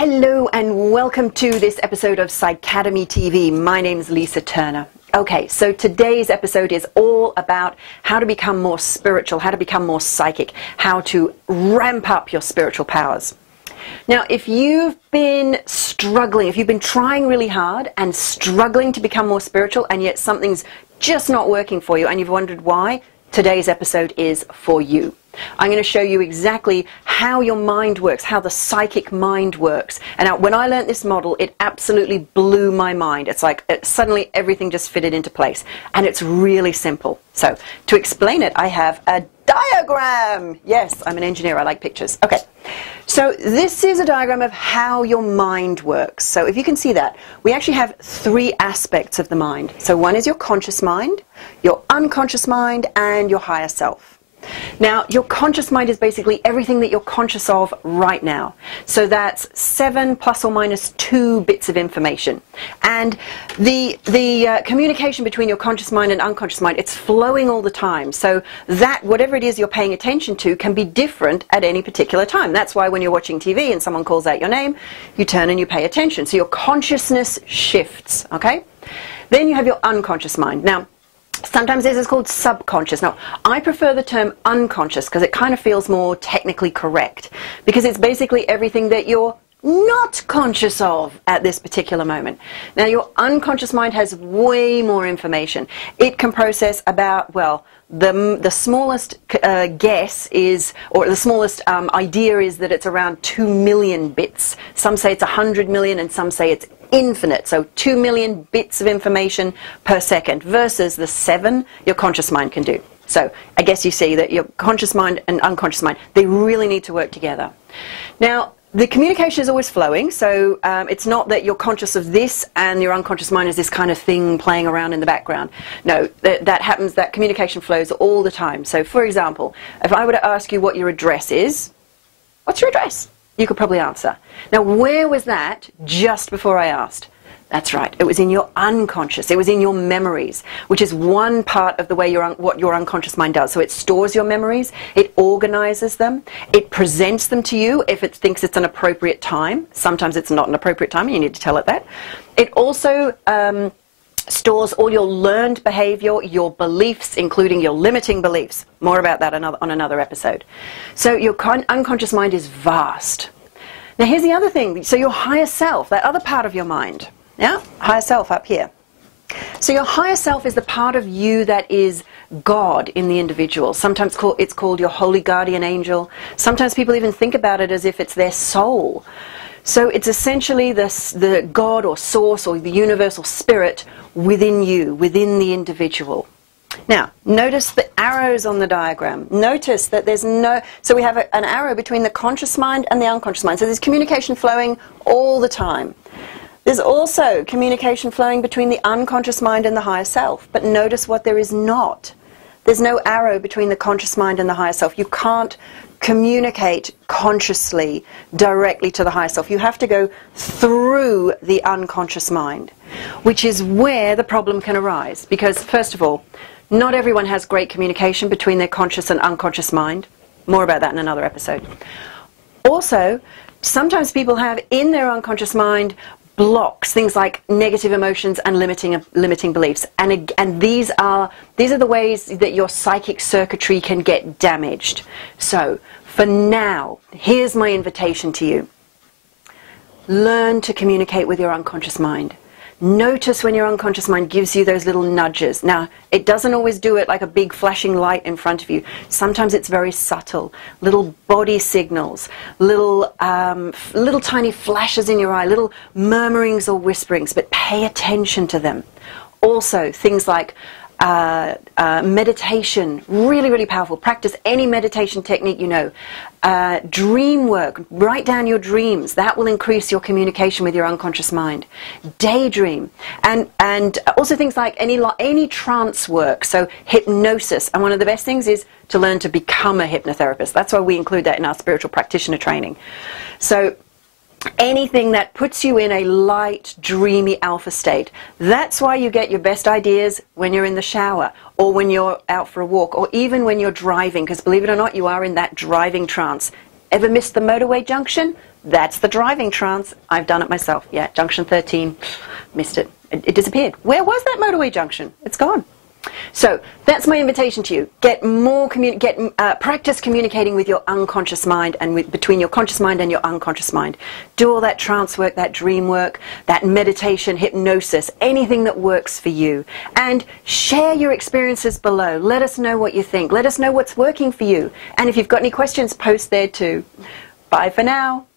Hello and welcome to this episode of PsyTV. My name's Lisa Turner. Okay, so today's episode is all about how to become more spiritual, how to become more psychic, how to ramp up your spiritual powers. Now, if you've been struggling, if you've been trying really hard and struggling to become more spiritual and yet something's just not working for you and you've wondered why, today's episode is for you. I'm going to show you exactly how your mind works, how the psychic mind works. And when I learned this model, it absolutely blew my mind. It's like suddenly everything just fitted into place. And it's really simple. So to explain it, I have a diagram. Yes, I'm an engineer. I like pictures. Okay. So this is a diagram of how your mind works. So if you can see that, we actually have three aspects of the mind. So one is your conscious mind, your unconscious mind, and your higher self. Now, your conscious mind is basically everything that you're conscious of right now. So that's 7 plus or minus 2 bits of information. And the communication between your conscious mind and unconscious mind, it's flowing all the time. So that, whatever it is you're paying attention to, can be different at any particular time. That's why when you're watching TV and someone calls out your name, you turn and you pay attention. So your consciousness shifts, okay? Then you have your unconscious mind. Now, sometimes this is called subconscious. Now, I prefer the term unconscious because it kind of feels more technically correct, because it's basically everything that you're not conscious of at this particular moment. Now, your unconscious mind has way more information. It can process about, well, the smallest guess is, or the smallest idea is that it's around 2 million bits. Some say it's 100 million and some say it's infinite, so 2 million bits of information per second versus the 7 your conscious mind can do. So I guess you see that your conscious mind and unconscious mind, they really need to work together. Now, the communication is always flowing, so it's not that you're conscious of this and your unconscious mind is this kind of thing playing around in the background. No, that happens, that communication flows all the time. So for example, if I were to ask you what your address is, what's your address? You could probably answer. Now, where was that just before I asked? That's right. It was in your unconscious. It was in your memories, which is one part of the way what your unconscious mind does. So it stores your memories, it organizes them, it presents them to you if it thinks it's an appropriate time. Sometimes it's not an appropriate time, and you need to tell it that. It also stores all your learned behavior, your beliefs, including your limiting beliefs. More about that on another episode. So your unconscious mind is vast. Now here's the other thing. So your higher self, that other part of your mind, yeah, higher self up here. So your higher self is the part of you that is God in the individual. Sometimes it's called your holy guardian angel. Sometimes people even think about it as if it's their soul. So it's essentially the God or source or the universal spirit within you, within the individual. Now, notice the arrows on the diagram. Notice that there's no, so we have an arrow between the conscious mind and the unconscious mind. So there's communication flowing all the time. There's also communication flowing between the unconscious mind and the higher self. But notice what there is not. There's no arrow between the conscious mind and the higher self. You can't communicate consciously directly to the higher self. You have to go through the unconscious mind, which is where the problem can arise. Because, first of all, not everyone has great communication between their conscious and unconscious mind. More about that in another episode. Also, sometimes people have in their unconscious mind blocks, things like negative emotions and limiting beliefs, and these are the ways that your psychic circuitry can get damaged. So for now, here's my invitation to you. Learn to communicate with your unconscious mind. Notice when your unconscious mind gives you those little nudges. Now, it doesn't always do it like a big flashing light in front of you. Sometimes it's very subtle, little body signals, little tiny flashes in your eye, little murmurings or whisperings, but pay attention to them. Also, things like meditation, really, really powerful. Practice any meditation technique you know. Dream work, write down your dreams. That will increase your communication with your unconscious mind. Daydream, and also things like any trance work, so hypnosis. And one of the best things is to learn to become a hypnotherapist. That's why we include that in our spiritual practitioner training. So anything that puts you in a light, dreamy alpha state. That's why you get your best ideas when you're in the shower, or when you're out for a walk, or even when you're driving, because believe it or not, you are in that driving trance. Ever missed the motorway junction? That's the driving trance. I've done it myself. Yeah, junction 13, missed it. It disappeared. Where was that motorway junction? It's gone. So that's my invitation to you. Get more practice communicating with your unconscious mind and between your conscious mind and your unconscious mind. Do all that trance work, that dream work, that meditation, hypnosis, anything that works for you. And share your experiences below. Let us know what you think. Let us know what's working for you. And if you've got any questions, post there too. Bye for now.